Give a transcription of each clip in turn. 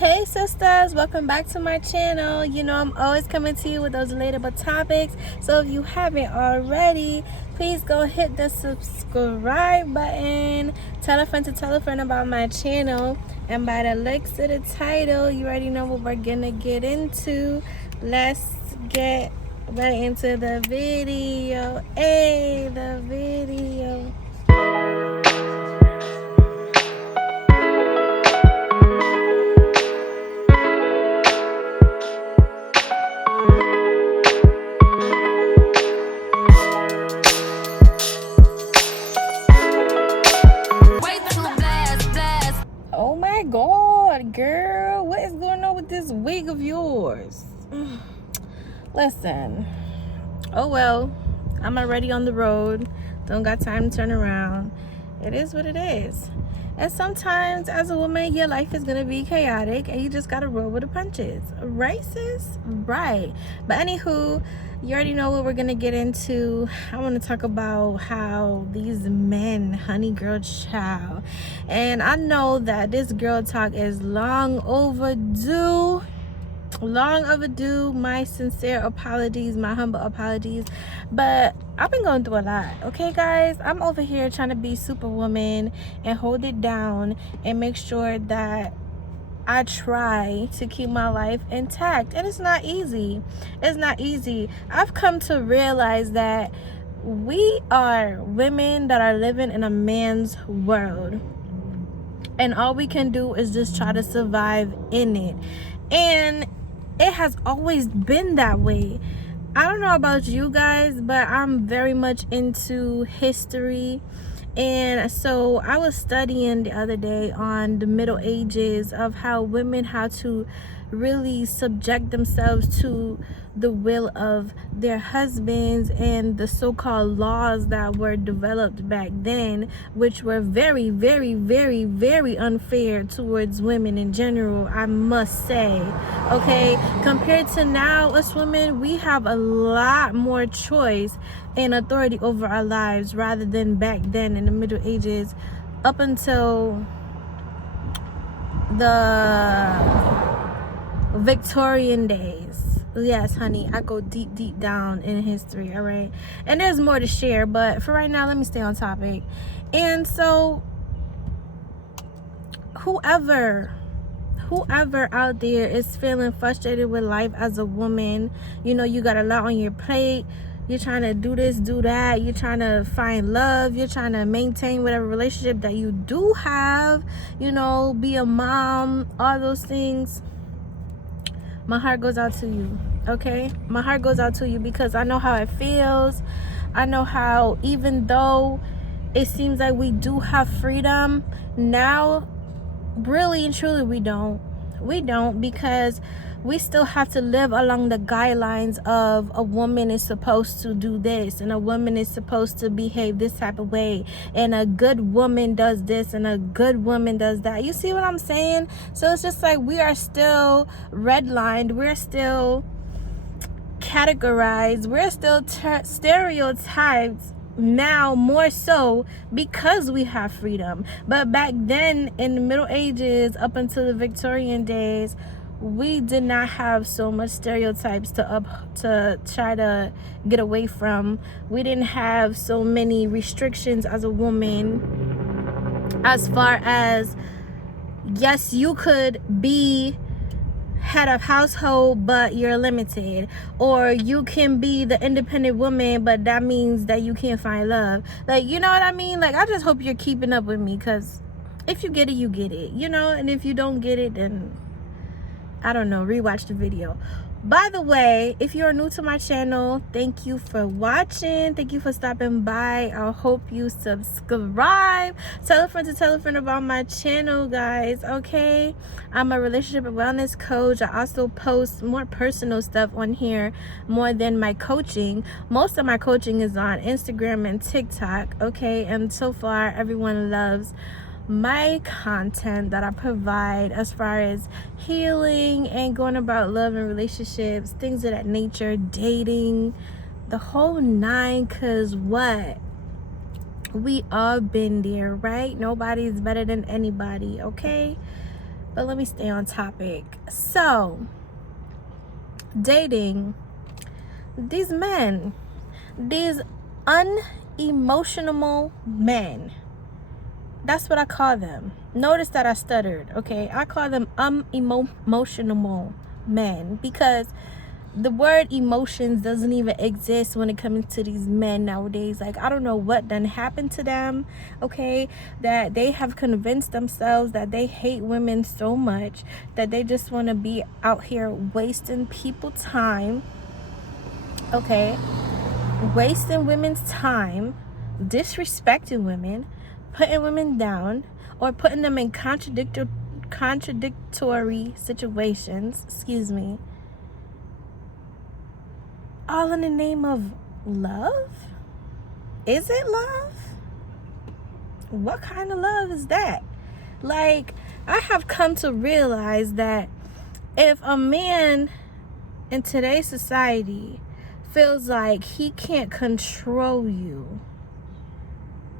Hey sisters, welcome back to my channel. You know I'm always coming to you with those relatable topics, so if you haven't already, please go hit the subscribe button, tell a friend to tell a friend about my channel, and by the looks of the title you already know what we're gonna get into. Let's get right into the video. Hey, the video. Oh my god, girl, what is going on with this wig of yours? Listen, oh well, I'm already on the road, don't got time to turn around. It is what it is. And sometimes as a woman, your life is gonna be chaotic and you just gotta roll with the punches, right sis? Right. But anywho, you already know what we're gonna get into. I want to talk about how these men, honey girl child, and I know that this girl talk is long overdue. My sincere apologies, my humble apologies, but I've been going through a lot. Okay guys, I'm over here trying to be superwoman and hold it down and make sure that I try to keep my life intact, and it's not easy. I've come to realize that we are women that are living in a man's world, and all we can do is just try to survive in it, and it has always been that way. I don't know about you guys, but I'm very much into history. And so I was studying the other day on the Middle Ages of how women had to really subject themselves to the will of their husbands and the so-called laws that were developed back then, which were very, very, very, very unfair towards women in general, I must say. Okay, compared to now, us women, we have a lot more choice and authority over our lives rather than back then in the Middle Ages up until the Victorian days. Yes, honey, I go deep down in history, all right? And there's more to share, but for right now, let me stay on topic. And so whoever out there is feeling frustrated with life as a woman, you know, you got a lot on your plate, you're trying to do this, do that, you're trying to find love, you're trying to maintain whatever relationship that you do have, you know, be a mom, all those things. My heart goes out to you, okay? My heart goes out to you because I know how it feels. I know how, even though it seems like we do have freedom now, really and truly we don't, because we still have to live along the guidelines of a woman is supposed to do this and a woman is supposed to behave this type of way, and a good woman does this and a good woman does that. You see what I'm saying? So it's just like we are still redlined, we're still categorized, we're still stereotyped now, more so because we have freedom. But back then in the Middle Ages up until the Victorian days, we did not have so much stereotypes to try to get away from. We didn't have so many restrictions as a woman, as far as, yes, you could be head of household but you're limited, or you can be the independent woman but that means that you can't find love. Like, you know what I mean? Like, I just hope you're keeping up with me, because if you get it, you get it, you know, and if you don't get it, then I don't know, rewatch the video. By the way, if you're new to my channel, thank you for watching, thank you for stopping by. I hope you subscribe, tell a friend to tell a friend about my channel, guys. Okay, I'm a relationship and wellness coach. I also post more personal stuff on here more than my coaching. Most of my coaching is on Instagram and TikTok, okay? And so far everyone loves my content that I provide as far as healing and going about love and relationships, things of that nature, dating, the whole nine. Cause what, we all been there, right? Nobody's better than anybody, okay? But let me stay on topic. So, dating these men, these unemotional men. That's what I call them. Notice that I stuttered, okay? I call them unemotional men because the word emotions doesn't even exist when it comes to these men nowadays. Like, I don't know what done happened to them, okay, that they have convinced themselves that they hate women so much that they just want to be out here wasting people's time, okay, wasting women's time, disrespecting women, putting women down, or putting them in contradictory situations, all in the name of love? Is it love? What kind of love is that? Like, I have come to realize that if a man in today's society feels like he can't control you,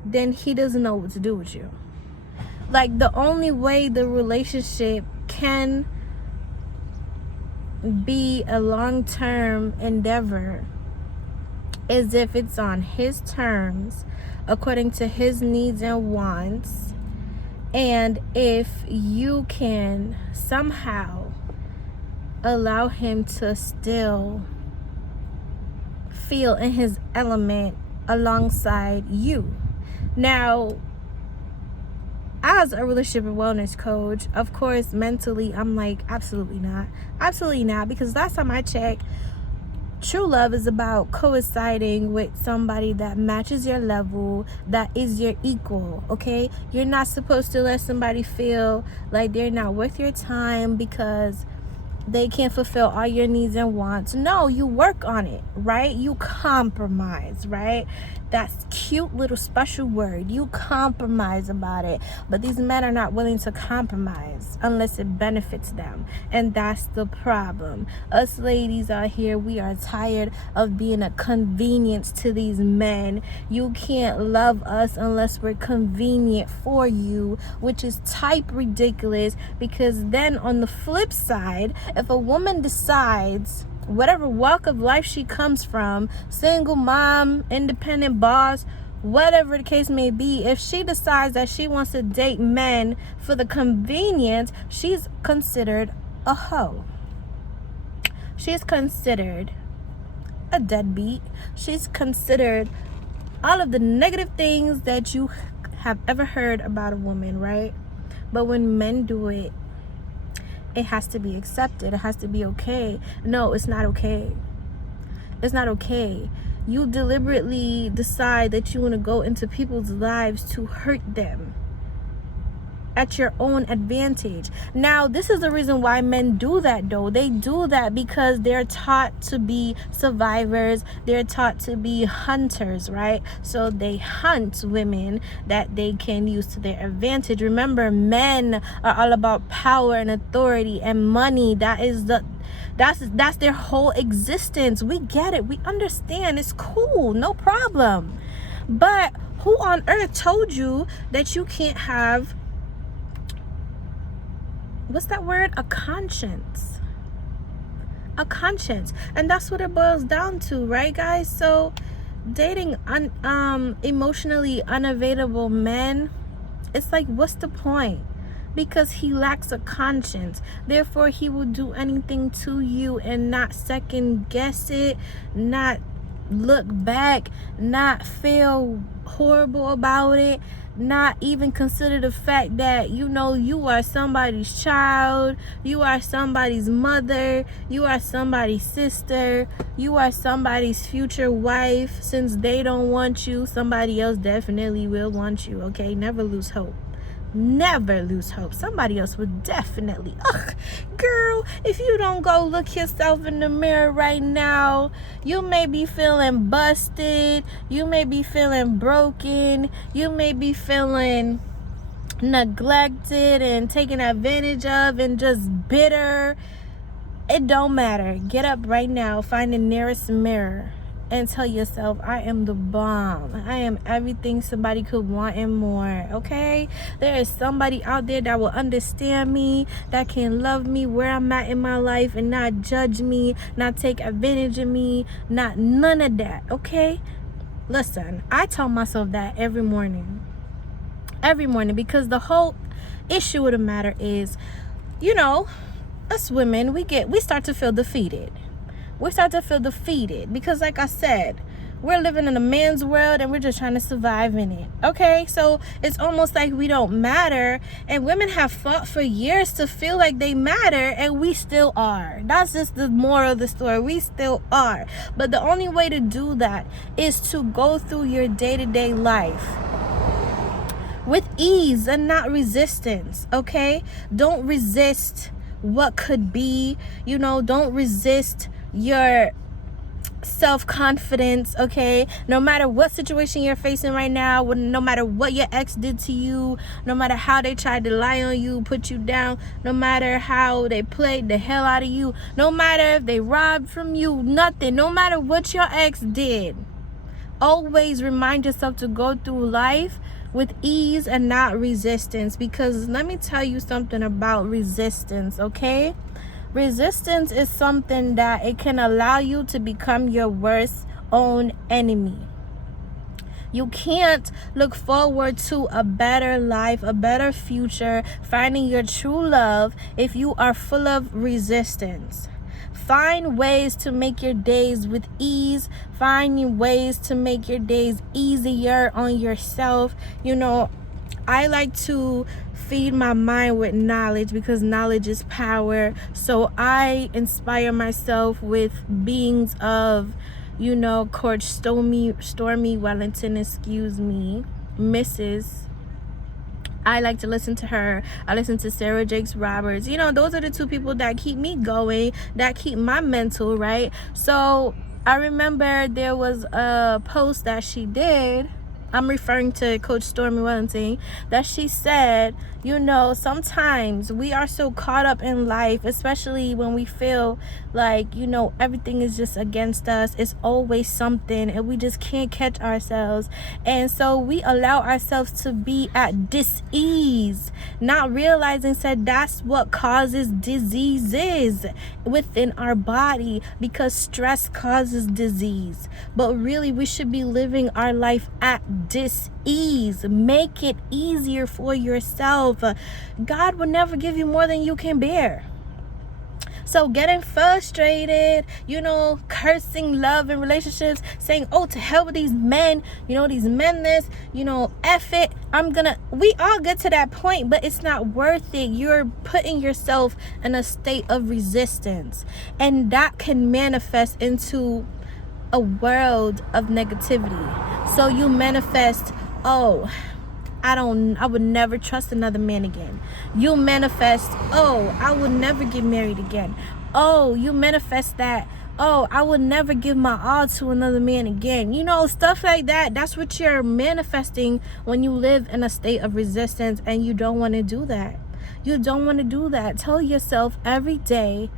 then he doesn't know what to do with you. Like, the only way the relationship can be a long-term endeavor is if it's on his terms, according to his needs and wants, and if you can somehow allow him to still feel in his element alongside you. Now, as a relationship and wellness coach, of course, mentally, I'm like, absolutely not, because last time I checked, true love is about coinciding with somebody that matches your level, that is your equal, okay? You're not supposed to let somebody feel like they're not worth your time because they can't fulfill all your needs and wants. No, you work on it, right? You compromise, right? That's cute little special word. You compromise about it. But these men are not willing to compromise unless it benefits them. And that's the problem. Us ladies out here, we are tired of being a convenience to these men. You can't love us unless we're convenient for you, which is type ridiculous, because then on the flip side, if a woman decides, whatever walk of life she comes from, single mom, independent boss, whatever the case may be, if she decides that she wants to date men for the convenience, she's considered a hoe. She's considered a deadbeat. She's considered all of the negative things that you have ever heard about a woman, right? But when men do it, it has to be accepted. It has to be okay. No, it's not okay. It's not okay. You deliberately decide that you want to go into people's lives to hurt them at your own advantage. Now, this is the reason why men do that, though. They do that because they're taught to be survivors. They're taught to be hunters, right? So they hunt women that they can use to their advantage. Remember, men are all about power and authority and money. That's their whole existence. We get it. We understand. It's cool. No problem. But who on earth told you that you can't have, what's that word? A conscience. And that's what it boils down to, right, guys? So dating emotionally unavailable men, it's like, what's the point? Because he lacks a conscience. Therefore, he will do anything to you and not second guess it, not look back, not feel horrible about it, not even consider the fact that, you know, you are somebody's child, you are somebody's mother, you are somebody's sister, you are somebody's future wife. Since they don't want you, somebody else definitely will want you, okay? Never lose hope. Never lose hope. Somebody else would definitely. Ugh, girl, if you don't go look yourself in the mirror right now, you may be feeling busted, you may be feeling broken, you may be feeling neglected and taken advantage of and just bitter. It don't matter. Get up right now, find the nearest mirror and tell yourself, I am the bomb. I am everything somebody could want and more, okay? There is somebody out there that will understand me, that can love me where I'm at in my life and not judge me, not take advantage of me, not none of that, okay? Listen, I tell myself that every morning, because the whole issue of the matter is, you know, us women, we start to feel defeated. We start to feel defeated because, like I said, we're living in a man's world and we're just trying to survive in it, okay? So it's almost like we don't matter, and women have fought for years to feel like they matter, and we still are. That's just the moral of the story. We still are. But the only way to do that is to go through your day-to-day life with ease and not resistance, okay? Don't resist what could be, don't resist your self-confidence, okay? No matter what situation you're facing right now, no matter what your ex did to you, no matter how they tried to lie on you, put you down, no matter how they played the hell out of you, no matter if they robbed from you, nothing, no matter what your ex did, always remind yourself to go through life with ease and not resistance. Because let me tell you something about resistance, okay? Resistance is something that it can allow you to become your worst own enemy. You can't look forward to a better life, a better future, finding your true love if you are full of resistance. Find ways to make your days with ease. Finding ways to make your days easier on yourself. I like to feed my mind with knowledge because knowledge is power. So I inspire myself with beings of, Coach Stormy Wellington, Mrs. I like to listen to her. I listen to Sarah Jakes Roberts. Those are the two people that keep me going, that keep my mental right. So I remember there was a post that she did. I'm referring to Coach Stormy Wellington, that she said, sometimes we are so caught up in life, especially when we feel like, everything is just against us. It's always something and we just can't catch ourselves. And so we allow ourselves to be at dis-ease, not realizing that that's what causes diseases within our body, because stress causes disease. But really, we should be living our life at dis-ease. Make it easier for yourself. God will never give you more than you can bear. So getting frustrated, cursing love and relationships, saying, oh, to hell with these men, these men this, F it, we all get to that point, but it's not worth it. You're putting yourself in a state of resistance, and that can manifest into a world of negativity. So you manifest, oh, I would never trust another man again. You manifest, oh, I would never get married again. Oh, you manifest that, oh, I would never give my all to another man again. Stuff like that. That's what you're manifesting when you live in a state of resistance, and you don't want to do that. You don't want to do that. Tell yourself every day,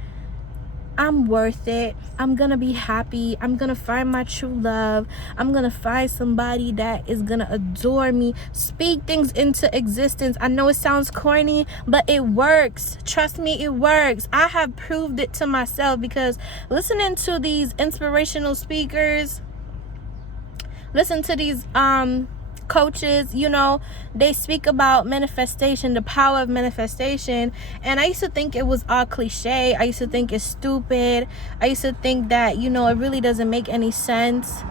I'm worth it. I'm gonna be happy. I'm gonna find my true love. I'm gonna find somebody that is gonna adore me. Speak things into existence. I know it sounds corny, but it works. Trust me, it works. I have proved it to myself, because listening to these inspirational speakers, listen to these coaches, they speak about manifestation, the power of manifestation, and I used to think it was all cliche. I used to think it's stupid. I used to think that it really doesn't make any sense.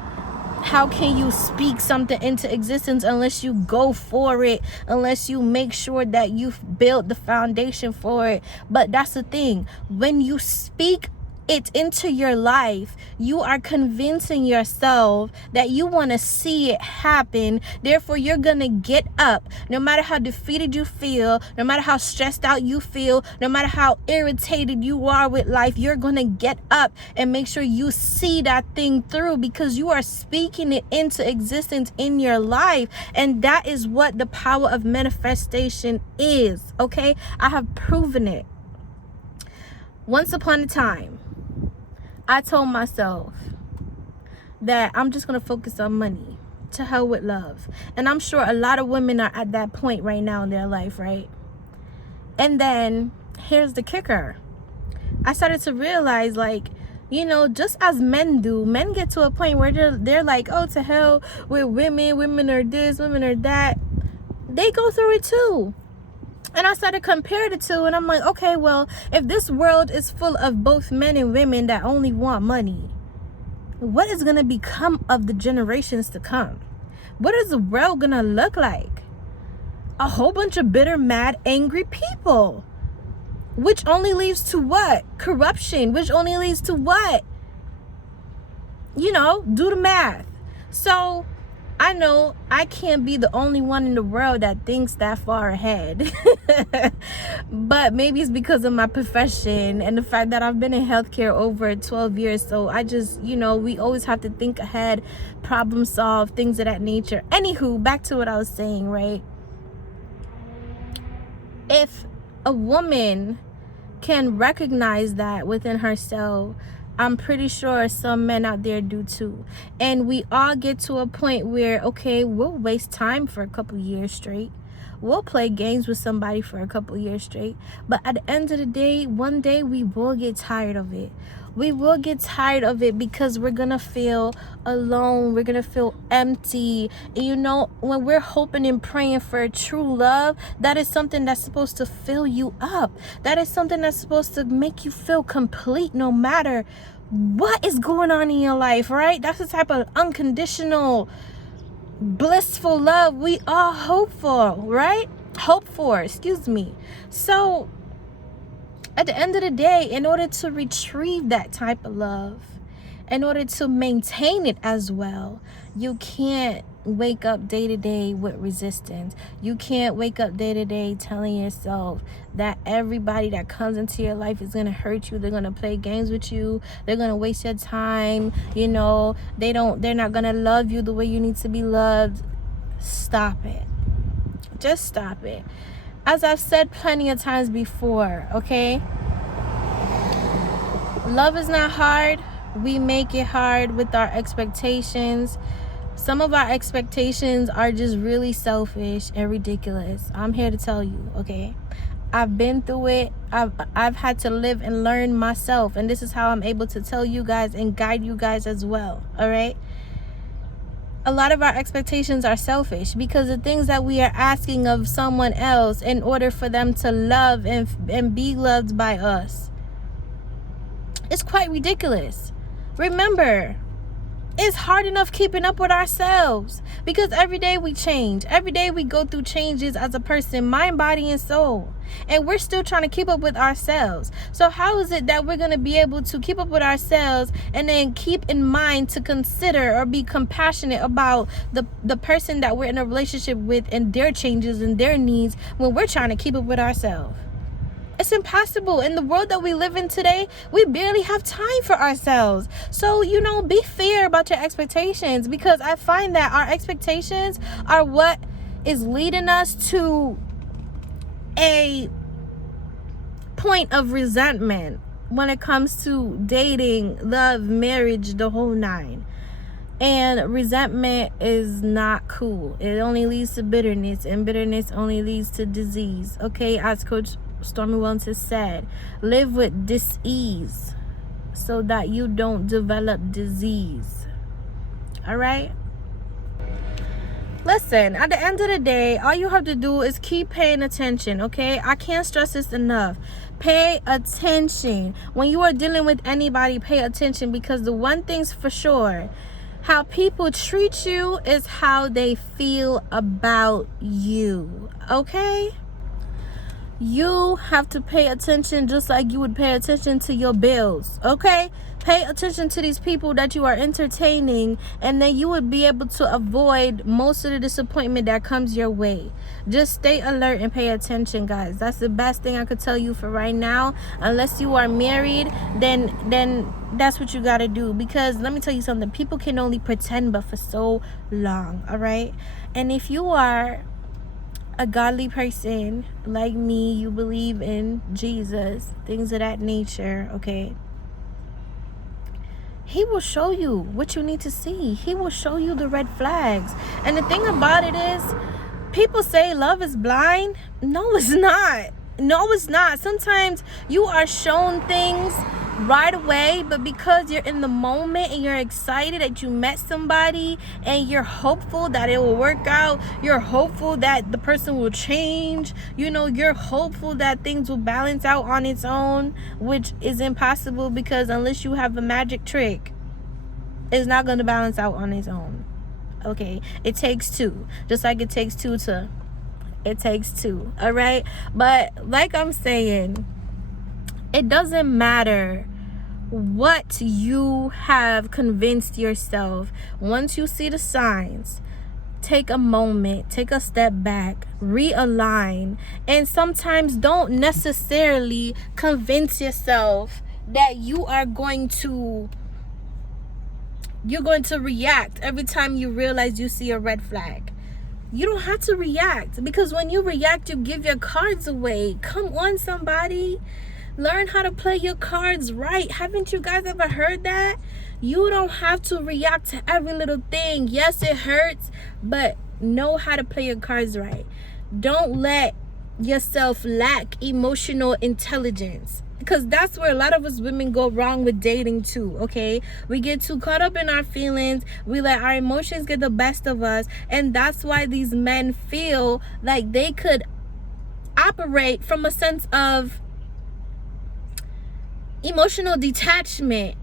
How can you speak something into existence unless you go for it, unless you make sure that you've built the foundation for it? But that's the thing, when you speak it into your life, you are convincing yourself that you want to see it happen. Therefore, you're gonna get up, no matter how defeated you feel, no matter how stressed out you feel, no matter how irritated you are with life. You're gonna get up and make sure you see that thing through, because you are speaking it into existence in your life. And that is what the power of manifestation is, okay? I have proven it. Once upon a time, I told myself, that I'm just gonna focus on money. To hell with love. And I'm sure a lot of women are at that point right now in their life, right? And then here's the kicker. I started to realize, like, you know, just as men do, men get to a point where they're like, oh, to hell with women. Women are this, women are that. They go through it too. And I started comparing the two, and I'm like, okay, well, if this world is full of both men and women that only want money, what is going to become of the generations to come? What is the world going to look like? A whole bunch of bitter, mad, angry people. Which only leads to what? Corruption. Which only leads to what? You know, do the math. So I know I can't be the only one in the world that thinks that far ahead. But maybe it's because of my profession and the fact that I've been in healthcare over 12 years. So I just, you know, we always have to think ahead, problem solve, things of that nature. Anywho, back to what I was saying, right? If a woman can recognize that within herself, I'm pretty sure some men out there do too. And we all get to a point where, okay, we'll waste time for a couple years straight. We'll play games with somebody for a couple years straight. But at the end of the day, one day we will get tired of it. We will get tired of it because we're going to feel alone. We're going to feel empty. And you know, when we're hoping and praying for true love, that is something that's supposed to fill you up. That is something that's supposed to make you feel complete no matter what is going on in your life, right? That's the type of unconditional, blissful love we all hope for, right? Excuse me. So at the end of the day, in order to retrieve that type of love, in order to maintain it as well, you can't wake up day to day with resistance. You can't wake up day to day telling yourself that everybody that comes into your life is going to hurt you. They're going to play games with you. They're going to waste your time. You know, they're not going to love you the way you need to be loved. Stop it. Just stop it. As I've said plenty of times before, okay? Love is not hard. We make it hard with our expectations. Some of our expectations are just really selfish and ridiculous. I'm here to tell you, okay? I've been through it. I've had to live and learn myself. And this is how I'm able to tell you guys and guide you guys as well, all right? A lot of our expectations are selfish because the things that we are asking of someone else in order for them to love and be loved by us, it's quite ridiculous. Remember, it's hard enough keeping up with ourselves because every day we change. Every day we go through changes as a person, mind, body, and soul. And we're still trying to keep up with ourselves. So how is it that we're going to be able to keep up with ourselves and then keep in mind to consider or be compassionate about the person that we're in a relationship with and their changes and their needs when we're trying to keep up with ourselves? It's impossible. In the world that we live in today, we barely have time for ourselves. So, you know, be fair about your expectations, because I find that our expectations are what is leading us to a point of resentment when it comes to dating, love, marriage, the whole nine. And resentment is not cool. It only leads to bitterness, and bitterness only leads to disease. Okay, as Coach Stormy Wellens has said, live with dis-ease so that you don't develop disease. All right? Listen, at the end of the day, all you have to do is keep paying attention, okay? I can't stress this enough. Pay attention. When you are dealing with anybody, pay attention, because the one thing's for sure, how people treat you is how they feel about you, okay? You have to pay attention just like you would pay attention to your bills, okay? Pay attention to these people that you are entertaining, and then you would be able to avoid most of the disappointment that comes your way. Just stay alert and pay attention, guys. That's the best thing I could tell you for right now. Unless you are married, then that's what you got to do. Because let me tell you something. People can only pretend but for so long, all right? And if you are a godly person like me, you believe in Jesus, things of that nature, okay? He will show you what you need to see. He will show you the red flags. And the thing about it is, people say love is blind. No, it's not. No, it's not. Sometimes you are shown things right away, but because you're in the moment and you're excited that you met somebody and you're hopeful that it will work out, you're hopeful that the person will change, you're hopeful that things will balance out on its own, which is impossible, because unless you have a magic trick, it's not going to balance out on its own. Okay, it takes two, just like it takes two. All right, but like I'm saying, it doesn't matter what you have convinced yourself. Once you see the signs, take a moment, take a step back, realign, and sometimes don't necessarily convince yourself that you're going to react every time you realize you see a red flag. You don't have to react, because when you react, you give your cards away. Come on, somebody. Learn how to play your cards right. Haven't you guys ever heard that? You don't have to react to every little thing. Yes, it hurts, but know how to play your cards right. Don't let yourself lack emotional intelligence, because that's where a lot of us women go wrong with dating too. Okay, we get too caught up in our feelings, we let our emotions get the best of us, and that's why these men feel like they could operate from a sense of emotional detachment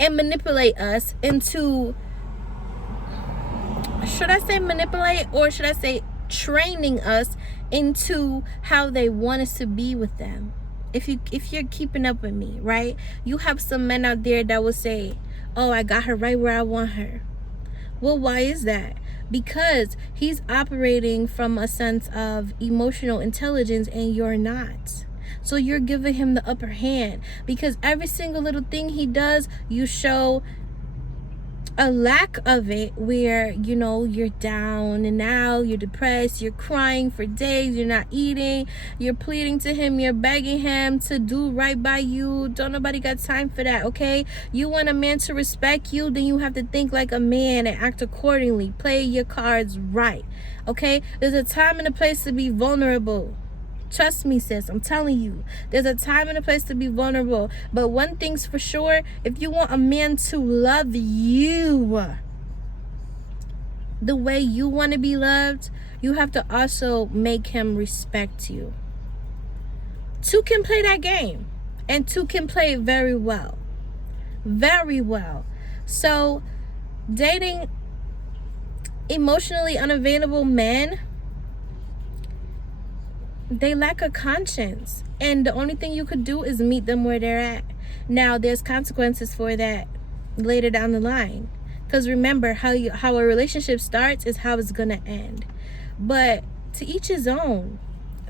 and manipulate us into, should I say manipulate, or should I say training us into how they want us to be with them. If you're keeping up with me, right? You have some men out there that will say, oh, I got her right where I want her. Well, why is that? Because he's operating from a sense of emotional intelligence and you're not. So you're giving him the upper hand, because every single little thing he does, you show a lack of it, where you're down and out, you're depressed, you're crying for days, you're not eating, you're pleading to him, you're begging him to do right by you. Don't nobody got time for that. Okay, you want a man to respect you, then you have to think like a man and act accordingly. Play your cards right. Okay, there's a time and a place to be vulnerable. Trust me, sis, I'm telling you, there's a time and a place to be vulnerable. But one thing's for sure, if you want a man to love you the way you want to be loved, you have to also make him respect you. Two can play that game, and two can play it very well. Very well. So, dating emotionally unavailable men, they lack a conscience, and the only thing you could do is meet them where they're at. Now, there's consequences for that later down the line, because remember, how a relationship starts is how it's gonna end. But to each his own.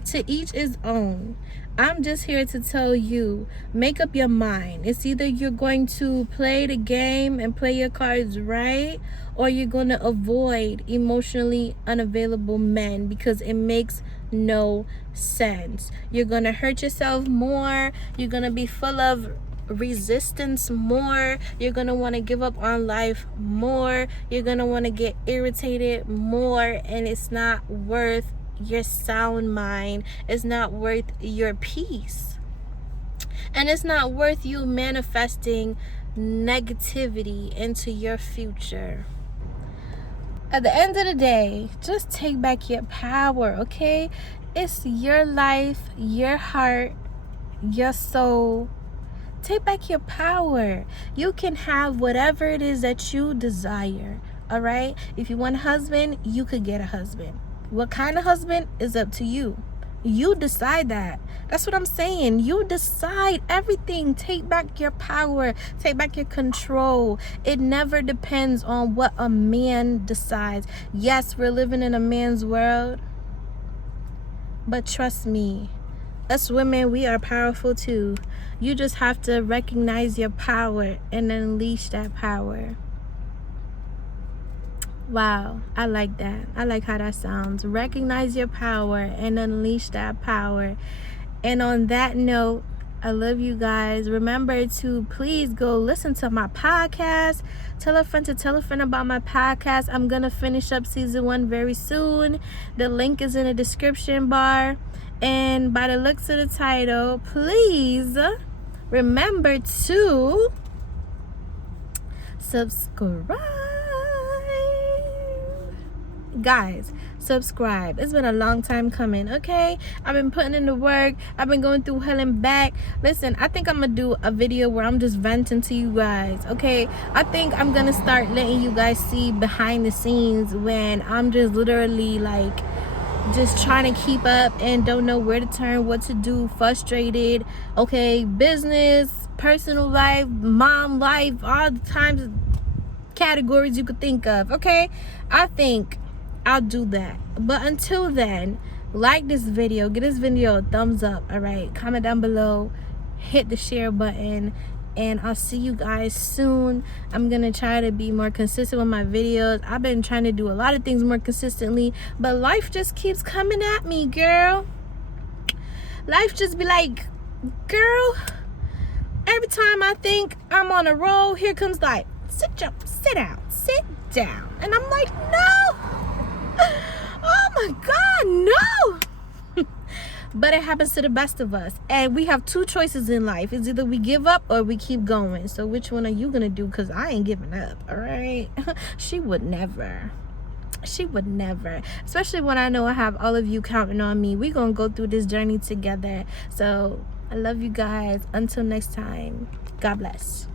To each his own. I'm just here to tell you, make up your mind. It's either you're going to play the game and play your cards right, or you're going to avoid emotionally unavailable men, because it makes no sense. You're going to hurt yourself more. You're going to be full of resistance more. You're going to want to give up on life more. You're going to want to get irritated more, and it's not worth your sound mind. It's not worth your peace, and it's not worth you manifesting negativity into your future. At the end of the day, just take back your power, okay? It's your life, your heart, your soul. Take back your power. You can have whatever it is that you desire, all right? If you want a husband, you could get a husband. What kind of husband is up to you. You decide that. That's what I'm saying. You decide everything. Take back your power. Take back your control. It never depends on what a man decides. Yes, we're living in a man's world, but trust me, us women, we are powerful too. You just have to recognize your power and unleash that power. Wow, I like that. I like how that sounds. Recognize your power and unleash that power. And on that note, I love you guys. Remember to please go listen to my podcast. Tell a friend to tell a friend about my podcast. I'm going to finish up season 1 very soon. The link is in the description bar. And by the looks of the title, please remember to subscribe. Guys, subscribe. It's been a long time coming, okay? I've been putting in the work. I've been going through hell and back. Listen, I think I'm gonna do a video where I'm just venting to you guys, okay? I think I'm gonna start letting you guys see behind the scenes when I'm just literally like just trying to keep up and don't know where to turn, what to do, frustrated, okay? Business, personal life, mom life, all the times categories you could think of, okay? I think I'll do that. But until then, like this video, give this video a thumbs up, all right? Comment down below, hit the share button, and I'll see you guys soon. I'm gonna try to be more consistent with my videos. I've been trying to do a lot of things more consistently, but life just keeps coming at me, girl. Life just be like, girl, every time I think I'm on a roll, here comes like, sit down, and I'm like, no. Oh my God, no. But it happens to the best of us, and we have 2 choices in life. It's either we give up or we keep going. So which one are you gonna do? Because I ain't giving up, all right? She would never, especially when I know I have all of you counting on me. We gonna go through this journey together. So I love you guys. Until next time, God bless.